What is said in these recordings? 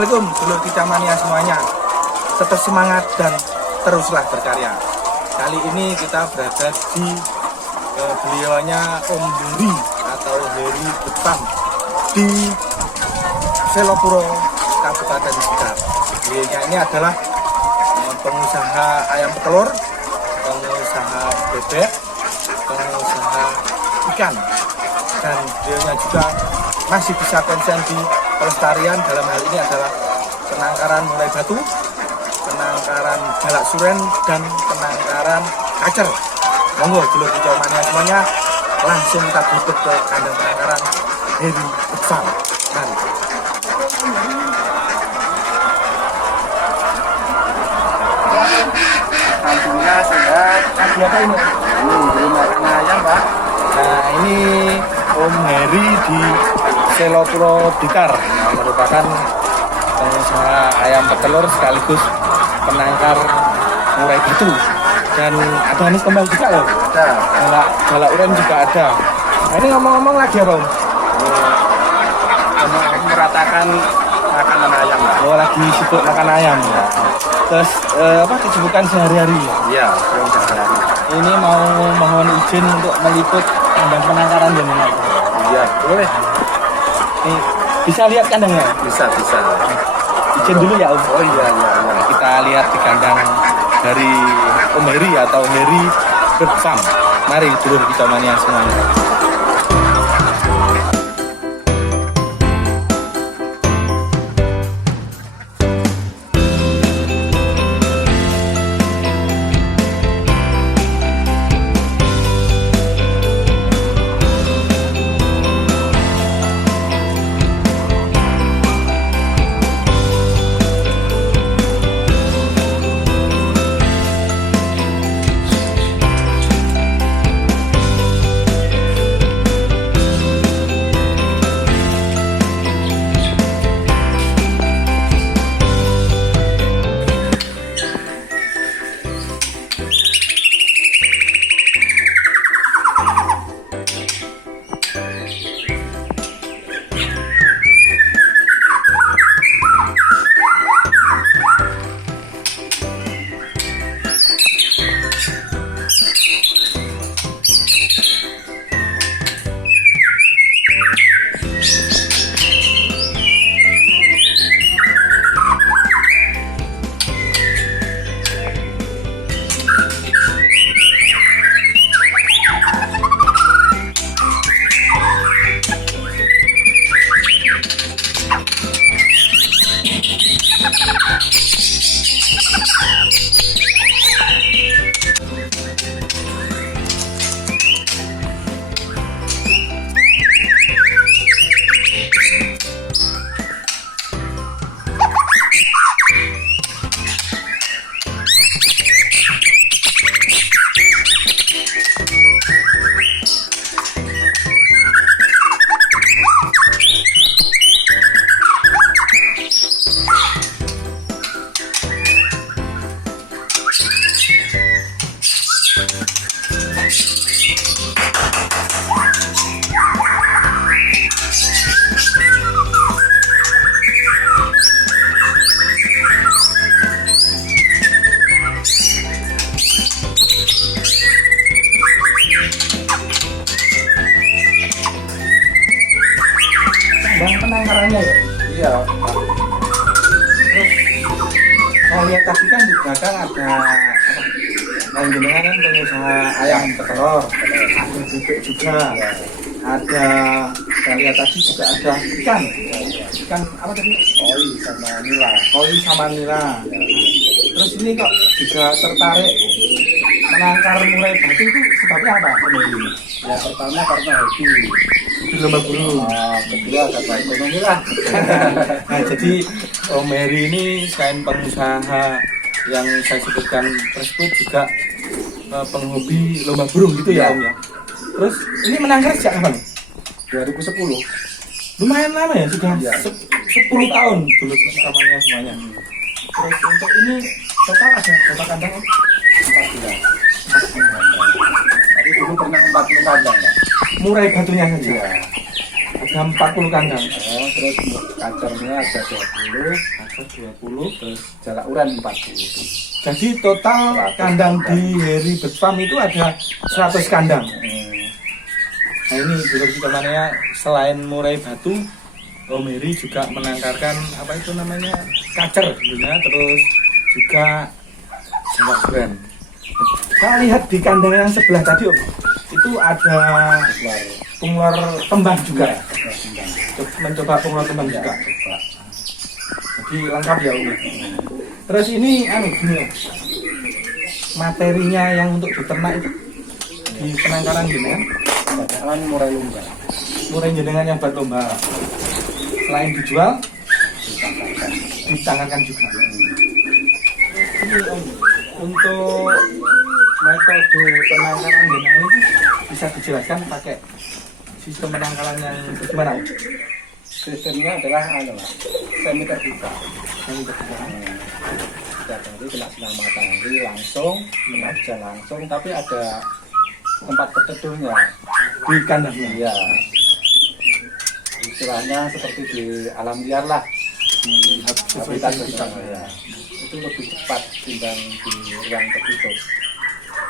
Assalamualaikum dulur kita mania semuanya. Tetap semangat dan teruslah berkarya. Kali ini kita berada di beliaunya Om Heri atau Heri Betam di Selopuro, Kabupaten Blitar. Beliaunya ini adalah pengusaha ayam petelur, pengusaha bebek, pengusaha ikan, dan beliaunya juga masih bisa konsen di pelestarian. Dalam hal ini adalah penangkaran murai batu, penangkaran balak suren, dan penangkaran kacer. Monggo dulur hijau mania semuanya, langsung kita duduk ke kandang penangkaran Heri Betam. Mari. Alhamdulillah sehat. Lagi apa ini? Beli makan ayam, Pak. Nah, ini Om Heri di Selopuro Blitar, merupakan pengusaha ayam petelur sekaligus penangkar murai batu. Dan ada anis kembang juga loh. Ada. Balak uren juga ada. Nah, ini ngomong-ngomong lagi apa Om? Meratakan makanan ayam, Pak. Oh, lagi sibuk makan ayam. Terus apa kesibukan sehari-hari? Iya, belum sehari. Ini mau mohon izin untuk meliput kandang penangkaran jenengan. Iya, boleh. Ini bisa lihat kandangnya? Bisa. Izin dulu ya Om. Oh iya. Kita lihat di kandang dari Om Heri atau Heri Betam. Mari dulur kita mania semuanya. Kandang penangkarannya ya? Iya. Terus saya lihat tadi kan di belakang ada apa? Nah, jenengan kan pengusaha ayam petelur, ada bebek juga, ada saya lihat tadi juga ada ikan. Ikan apa tadi? Koi sama nila. Terus ini kok juga tertarik menangkar murai batu itu sebabnya apa? Ya pertama karena hobi. Di lomba burung. Kedua karena ekonomi lah. Nah, jadi Om Heri ini selain pengusaha yang saya sebutkan tersebut juga penghobi lomba burung gitu ya Om ya. Terus ini menangkar sejak kapan? 2010. Lumayan lama ya, sudah Iya. 10 tahun dulu pertamanya semuanya. Terus untuk ini total ada berapa kandang Om? 14. Tapi dulu pernah 40 kandang ya. Murai batunya saja. Iya. ada 40 kandang. Terus kacernya ada 20, Kacer 20. terus jalak uran 40. Jadi total kandang di Heri Bird Farm itu ada 100 kandang. Nah ini Dulur Sukamania selain murai batu, Om Heri juga menangkarkan apa itu namanya kacer tentunya, terus juga jalak uran. Saya lihat di kandang yang sebelah tadi Om, itu ada pengular tembang juga. Mencoba pengular tembang juga. Jadi lengkap ya Om. Terus ini gini Om, materinya yang untuk diternak itu di penangkaran gini kan? Jangan murai lumba. Murai jenengan yang buat lomba. Selain dijual, ditangkarkan juga. Ini Om, untuk metode penangkaran jenengan itu bisa dijelaskan pakai sistem penangkaran yang bagaimana? Sistemnya adalah semi terbuka. Yang terbuka. Setiap hari kena sinar matahari langsung, bisa langsung, tapi ada tempat berteduhnya Di kandangnya. ya, istilahnya seperti di alam liar lah, di habitat bersama ya. Itu lebih cepat timbang di ruang tertutup.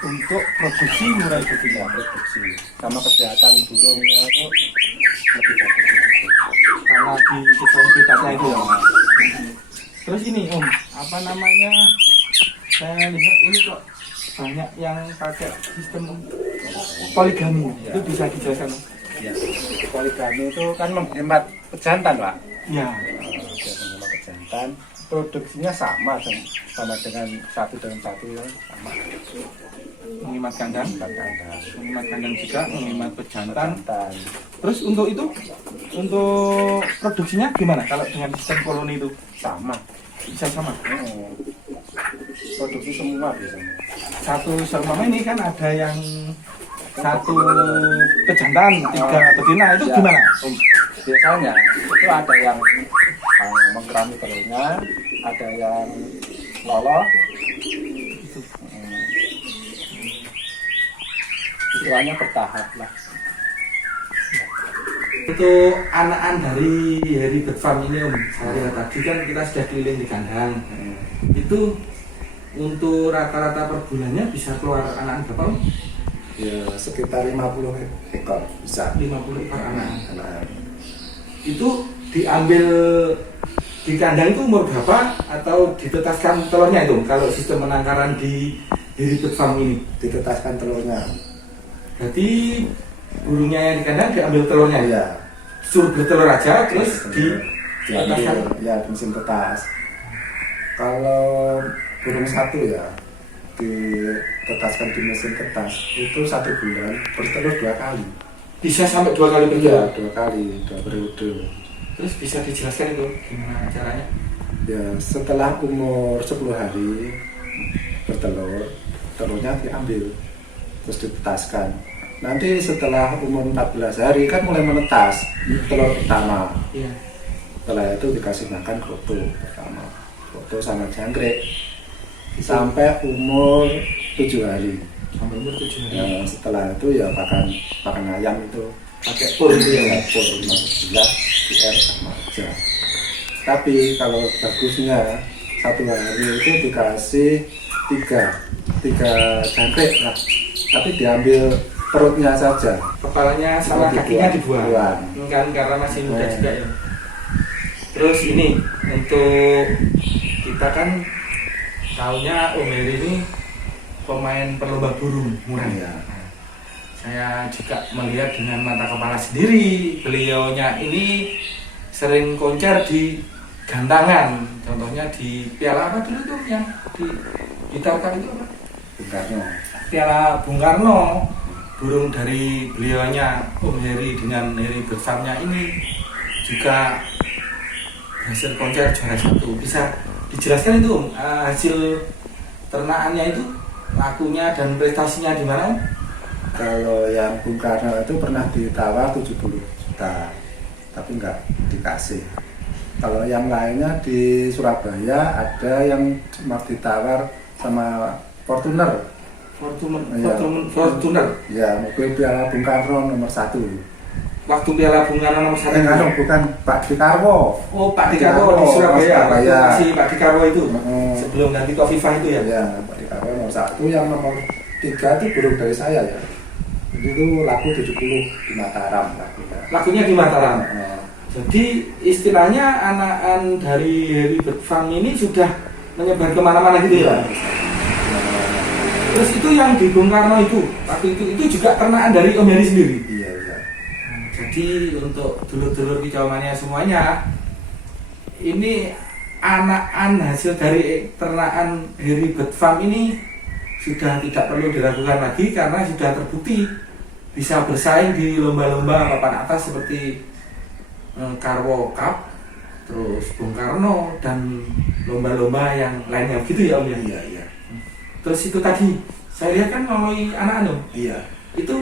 Untuk produksi murai batu Ya, produksi sama kesehatan burungnya itu lebih bagus. karena di sistem habitatnya itu ya. Terus ini Om, apa namanya? Saya lihat ini kok banyak yang pakai sistem poligami. Ya. Itu bisa dijelaskan? Ya. Poligami itu kan menghemat pejantan, Pak. Ya. Dia menghemat pejantan. Produksinya sama dengan satu dengan satu sama. Menghemat kandang, menghemat kandang juga, menghemat pejantan. Pejantan. Terus untuk itu, untuk produksinya gimana? Kalau dengan sistem koloni itu Sama. bisa sama? Produksi semua bisa. Satu selama ini kan ada yang satu pejantan, 3 betina, itu Ya. gimana Om? Biasanya itu ada yang mengkerami telurnya, ada yang loloh. Istilahnya bertahap lah. Untuk anakan dari Heri Bird Farm ini Om, saya lihat tadi kan kita sudah keliling di kandang. Itu untuk rata-rata per bulannya bisa keluar anakan berapa Om? Ya sekitar 50 ekor bisa. 50 ekor anakan. Anak. Itu diambil di kandang itu umur berapa atau ditetaskan telurnya itu kalau sistem penangkaran di Heri Bird Farm ini? Ditetaskan telurnya. Berarti burungnya yang di kandang diambil telurnya ya? Ya. Suruh bertelur aja terus diambil ya di mesin tetas. Kalau burung satu ya ditetaskan di mesin tetas itu 1 bulan bertelur 2 kali. Bisa sampai 2 kali bertelur? Iya, 2 kali, 2 periode. Terus bisa dijelaskan itu gimana caranya? Ya setelah umur 10 hari bertelur, telurnya diambil terus ditetaskan. Nanti setelah umur 14 hari kan mulai menetas telur pertama. Iya. Setelah itu dikasih makan kroto pertama, kroto sama jangkrik sampai umur 7 hari. Sampai umur 7 hari. Ya, setelah itu ya pakan ayam itu Pakai pur itu ya? pur 15 IR sama aja. Tapi kalau bagusnya 1 hari itu dikasih 3 jangkrik lah. Tapi diambil perutnya saja. Kepalanya sama kakinya dibuang. Kan karena masih muda juga ya. Terus ini untuk kita kan tahunya Om Heri ini pemain perlomba burung murai. Ya. Saya juga melihat dengan mata kepala sendiri, beliaunya ini sering konser di gantangan. Contohnya di piala apa dulu tuh yang digitarkan itu apa? Bung Karno. Piala Bung Karno. Burung dari beliaunya Om Heri dengan Heri Bird Farm-nya ini juga hasil konser juara 1. Bisa dijelaskan itu Om, hasil ternakannya itu lakunya dan prestasinya di mana Om? Kalau yang Bung Karno itu pernah ditawar 70 juta, tapi nggak dikasih. Kalau yang lainnya di Surabaya ada yang cuma ditawar sama Fortuner. Fortuner. Ya, mobil Piala Bung Karno nomor 1. waktu Piala Bung Karno nomor 1. Bukan Pak Dekarwo. Oh, Pak Dekarwo di Surabaya. Waktu Surabaya. masih Pak Dekarwo itu. Heeh. Sebelum ganti Kofifah itu ya. Ya, Pak Dekarwo nomor 1, yang nomor 3 itu burung dari saya ya. Itu lagu 70 di Mataram lagunya. Lagunya di Mataram. Heeh. Jadi istilahnya anakan dari Harry Bedfam ini sudah menyebar kemana-mana gitu ya. Terus itu yang di Bung Karno itu, waktu itu juga ternaan dari Om Heri sendiri. Iya. Jadi untuk dulur-dulur kicau mania semuanya, ini anakan hasil dari ternakan Harry Bedfam ini sudah tidak perlu diragukan lagi karena sudah terbukti bisa bersaing di lomba-lomba papan atas seperti Karwo Cup, terus Bung Karno dan lomba-lomba yang lainnya gitu ya Om ya. Iya. Terus itu tadi saya lihat kan melalui anak-anak Om. Iya. Itu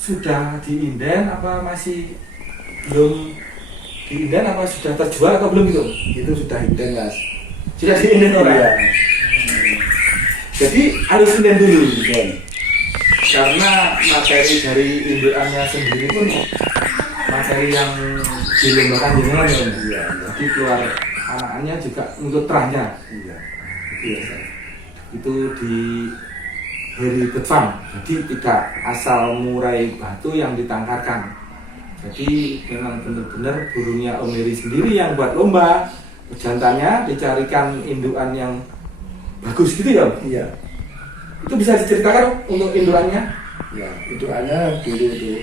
sudah diinden apa masih belum diinden apa sudah terjual atau belum gitu? Itu sudah inden, Mas. Sudah diinden orang. Iya. Jadi harus inden dulu. Inden. Karena materi dari indukannya sendiri pun materi yang dilombakan jenengan ya Om. Iya. Jadi keluar anaknya juga untuk terahnya. Iya. Itu di Harry Bedfam. Jadi tidak asal murai batu yang ditangkarkan. Jadi memang benar-benar burungnya Om Heri sendiri yang buat lomba. Jantannya dicarikan indukan yang bagus gitu ya Om? Iya. Itu bisa diceritakan untuk indukannya? Ya, indukannya dulu itu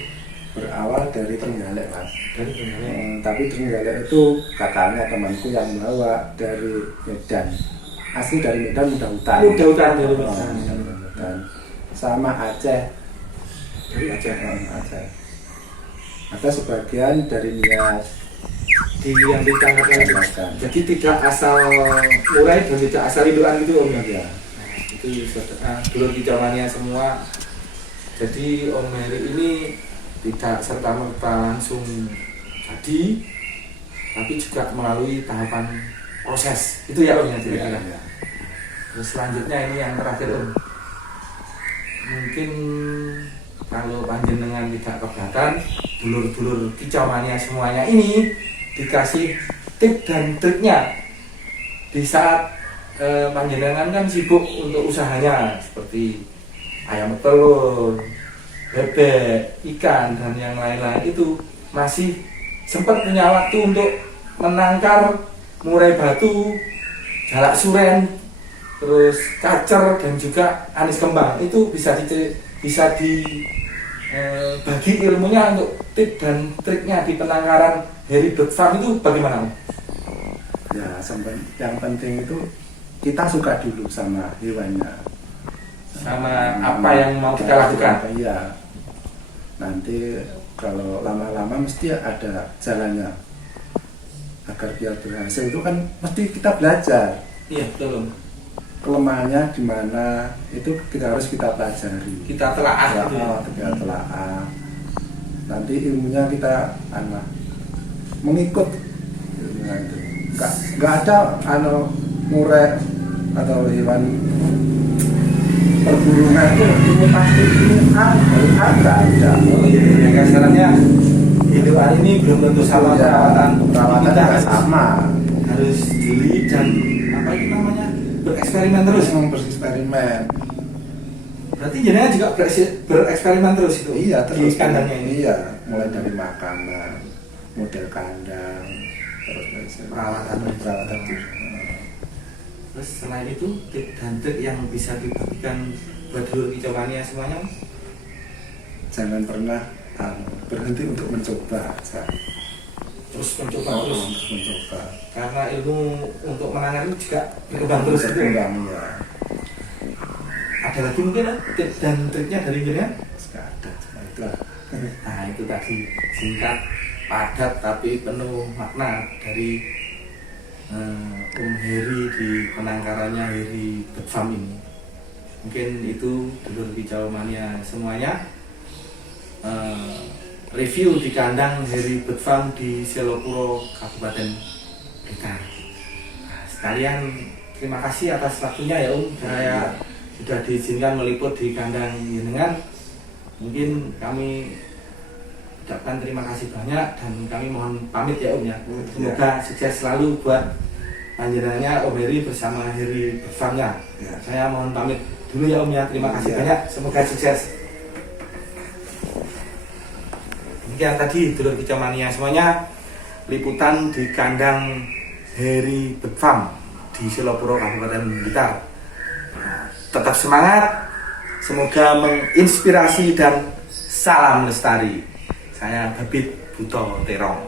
berawal dari Trenggalek, Mas. Dari Trenggalek. Tapi Trenggalek itu katanya temanku yang bawa dari Medan. Asli dari Medan, Mudah Hutan. Mudah Hutan dari Oh, Medan. Mudah Hutan. Sama Aceh. Dari Aceh. Aceh. Ada sebagian dari Nias. Yang ditangkarkan itu. Ditangkarkan. Jadi tidak asal murai dan tidak asal indukan gitu Om ya? Ya. Itu dulur kicau mania semua. Jadi Om Heri ini tidak serta-merta langsung jadi, tapi juga melalui tahapan proses. Itu ya Om ya kira-kira. Ya. Terus selanjutnya ini yang terakhir Om. Mungkin kalau panjenengan tidak keberatan, dulur-dulur kicau mania semuanya ini dikasih tip dan triknya di saat panjenengan kan sibuk untuk usahanya seperti ayam telur, bebek, ikan dan yang lain-lain itu masih sempat punya waktu untuk menangkar murai batu, jalak suren, terus kacer dan juga anis kembang. Itu bisa dibagi ilmunya untuk tip dan triknya di penangkaran Harry Bedfam itu bagaimana? Ya, yang penting itu kita suka dulu sama hewannya, sama apa yang mau kita lakukan. Iya. Nanti kalau lama-lama mesti ada jalannya. Agar biar berhasil itu kan mesti kita belajar. Iya betul. Kelemahannya di mana itu harus kita pelajari. Kita telaah Ya, gitu ya. kita telaah. Nanti ilmunya kita mengikut ilmunya itu. Nggak ada murai atau hewan perburungan itu pasti ini nggak ada. Oh iya, ya kasarannya hidupan ini belum tentu sama perawatan. Perawatan Kita nggak sama. harus jeli dan apa itu namanya bereksperimen terus. Bereksperimen. Berarti jenengan juga bereksperimen terus itu. Iya, di terus kandangnya ini. Iya, mulai dari makanan, model kandang, terus dari Perawatan. itu. Terus selain itu tip dan trik yang bisa dibagikan buat dulur kicau mania semuanya. Jangan pernah berhenti untuk mencoba. Terus mencoba terus. Mencoba. Karena ilmu untuk menangkap itu juga berkembang terus gitu. Berkembang, ya. Ada lagi mungkin tip dan triknya dari jenengan? Nggak ada, cuma itulah. Nah itu tadi singkat, padat tapi penuh makna dari Om Heri di penangkarannya Harry Bedfam ini. Mungkin itu dulur kicau mania semuanya. Review di kandang Harry Bedfam di Selopuro, Kabupaten Blitar. Nah, sekalian terima kasih atas waktunya ya Om. Saya sudah diizinkan meliput di kandang jenengan. Mungkin kami ucapkan terima kasih banyak dan kami mohon pamit ya Om ya. Semoga sukses selalu buat panjenengannya Om Heri bersama Heri Farmnya. Ya. Saya mohon pamit dulu ya Om ya. Terima kasih banyak. Semoga sukses. Demikian tadi dulur kicomania semuanya, liputan di kandang Heri Farm di Selopuro Kabupaten Blitar. Tetap semangat, semoga menginspirasi dan salam lestari. Saya Babit Buto Terong.